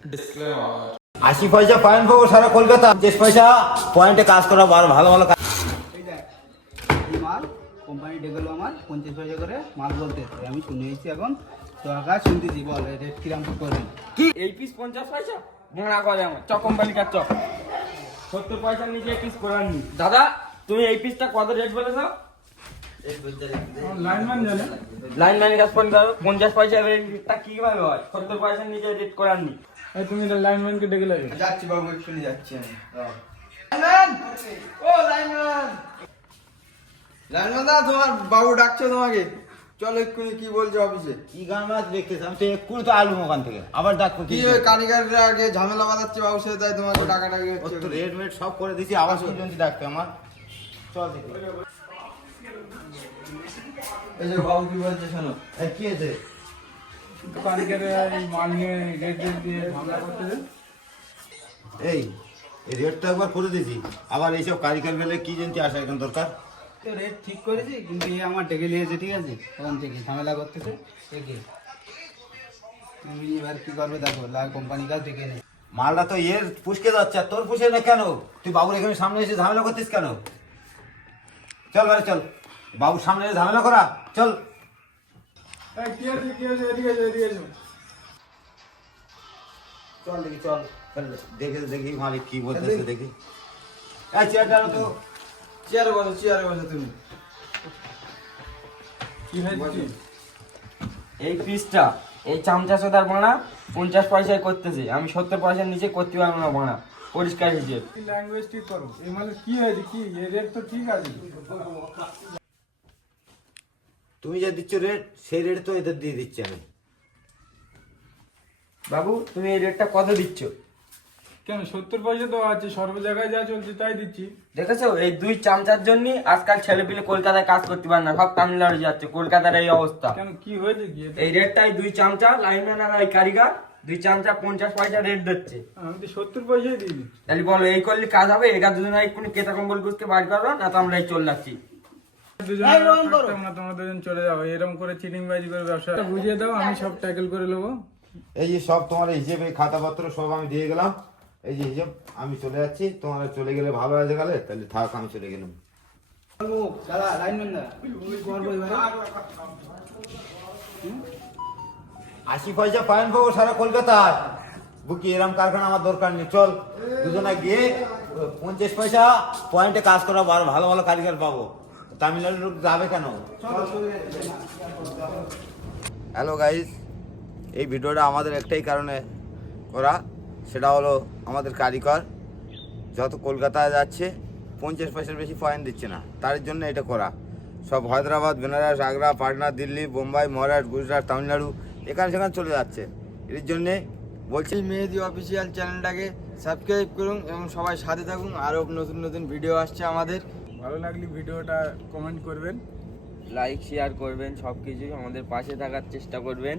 80 পয়সা পয়েন্ট পাবো সারা কলকাতা, 50 পয়সা পয়েন্টে কাজ করা ভালো ভালো কাজ। এই দেখ, এই মাল কোম্পানি ডেকে আমার 50 পয়সা করে মাল বলতে, আমি শুনে এসেছি এখন তোর কাছে শুনতেছি। বল রেট কিরাম করবি? কি এই পিস 50 পয়সা ভাড়া করে আমার চ কোম্পানি কাজ চ 70 পয়সার নিচে এই পিস করে আননি। দাদা তুমি এই পিসটা কত রেট বলেছো? লাইনম্যান কাজ করতে 50 পয়সা রেটটা কিভাবে হয়? 70 পয়সার নিচে রেট করে আননি। তুমি লাইনম্যানকে ডেকে লাগে। যাচ্ছি বাবু, এক্ষুনি যাচ্ছি আমি। লাইনম্যান দা, তোমার বাবু ডাকছে তোমাকে, চলো এক্ষুনি। কি বলছে অফিসে? কি গান মাছ দেখতেছি আমি তো, এক্ষুনি তো আলু ওখান থেকে আবার ডাকবো। কি ওই কারিগররা আগে ঝামেলা বাঁধাচ্ছে বাবুর সাথে, তাই তোমাকে টাকাটাকি হচ্ছে। তো রেড মেড সব করে দিছি, আবার শুনছি ডাকতে আমার। চল দেখি এই যে বাবু কি বলছে শোনো। এই কি আছে? কারিগরে মাল নিয়ে রেট দিয়ে ঝামেলা করতেছে। এই রেটটা একবার করে দিছি, আবার এইসব কারিগর গেলে কি জানতে আসা এখন দরকার। তো রেট ঠিক করেছি, কিন্তু এ আমার ডেকে নিয়েছে, ঠিক আছে? ওখান থেকে ঝামেলা করতেছে একে। তুমি এবার কি করবে দেখো, কোম্পানি কাজ ডেকে নেই। মালটা তো এর পুষকে যাচ্ছে, আর তোর পুষে না কেন? তুই বাবুর এখানে সামনে এসে ঝামেলা করতিস কেন? চল ভাই চল, বাবুর সামনে এসে ঝামেলা করা, চল। কি আছে এদিকে এসো। চল দেখি চল, দেখি মালিক কি বলতেছে দেখি। এই চেয়ারটা তো চেয়ারে বসো তুমি। কি হয়েছে? এই পিসটা এই চামচা সোদার ভাড়া 50 পয়সায় করতেছে, আমি 70 পয়সার নিচে করতে পারবো না ভাড়া, পরিষ্কার হিসেব। কি ল্যাঙ্গুয়েজ ঠিক করো। এই মালের কি হয়েছে? কি এই রেট তো ঠিক আছে। তুমি যা দিচ্ছ রেট, সেই রেট তো এদের দিয়ে দিচ্ছি আমি। বাবু তুমি এই রেটটা কত দিচ্ছ? কেন 70 পয়সা তো আছে, সর্ব জায়গায় যা চলছে তাই দিচ্ছি। দেখেছো এই দুই চামচার জন্য আজকাল ছেলেপিলে কলকাতায় কাজ করতে পারে না, সব তামিলনাড়ু যাচ্ছে, কলকাতার এই অবস্থা। কেন কি হয়েছে কি? এই রেটটাই দুই চামচা লাইনম্যান আর এই কারিগর, দুই চামচা 50 পয়সা রেট দিচ্ছে। আমি তো 70 পয়সাই দিয়ে দিচ্ছি। তাহলে বলো এই করলে কাজ হবে? এগা দুজন এক্ষুনি কেতা কম্বল গুছকে বার করো, না তো আমরা এই চলে যাচ্ছি। তোমরা দুজন চলে যাও, এরকম করে চিটিংবাজি করে ব্যবসা বুঝিয়ে দাও, আমি সব ট্যাকেল করে নেবো। এই যে সব তোমার হিসেবে খাতাপত্র সব আমি দিয়ে গেলাম, এই যে হিসেব আমি চলে যাচ্ছি। তোমার চলে গেলে ভালো আছে গেলে, তাহলে থাক আমি চলে গেলাম। দাদা লাইনম্যান দা, কি করবো এবারে? 80 পয়সা পয়েন্ট পাবো সারা কলকাতায়, বুকি এরম কারখানা আমার দরকার নেই। চল দুজনে গিয়ে 50 পয়সা পয়েন্টে কাজ করা ভালো ভালো কারিগর পাবো। তামিলনাড়ুর লোক যাবে কেন? হ্যালো গাইস, এই ভিডিওটা আমাদের একটাই কারণে করা, সেটা হলো আমাদের কারিগর যত কলকাতায় যাচ্ছে 50 পয়সার বেশি পয়েন্ট দিচ্ছে না, তার জন্য এটা করা। সব হায়দ্রাবাদ, বেনারস, আগ্রা, পাটনা, দিল্লি, বোম্বাই, মহারাষ্ট্র, গুজরাট, তামিলনাড়ু এখানে সেখানে চলে যাচ্ছে। এর জন্যে বলছি মেহেদি অফিসিয়াল চ্যানেলটাকে সাবস্ক্রাইব করুন এবং সবাই সাথে থাকুন। আরও নতুন নতুন ভিডিও আসছে আমাদের। ভালো লাগলে ভিডিওটা কমেন্ট করবেন, লাইক শেয়ার করবেন, সবকিছু আমাদের পাশে থাকার চেষ্টা করবেন।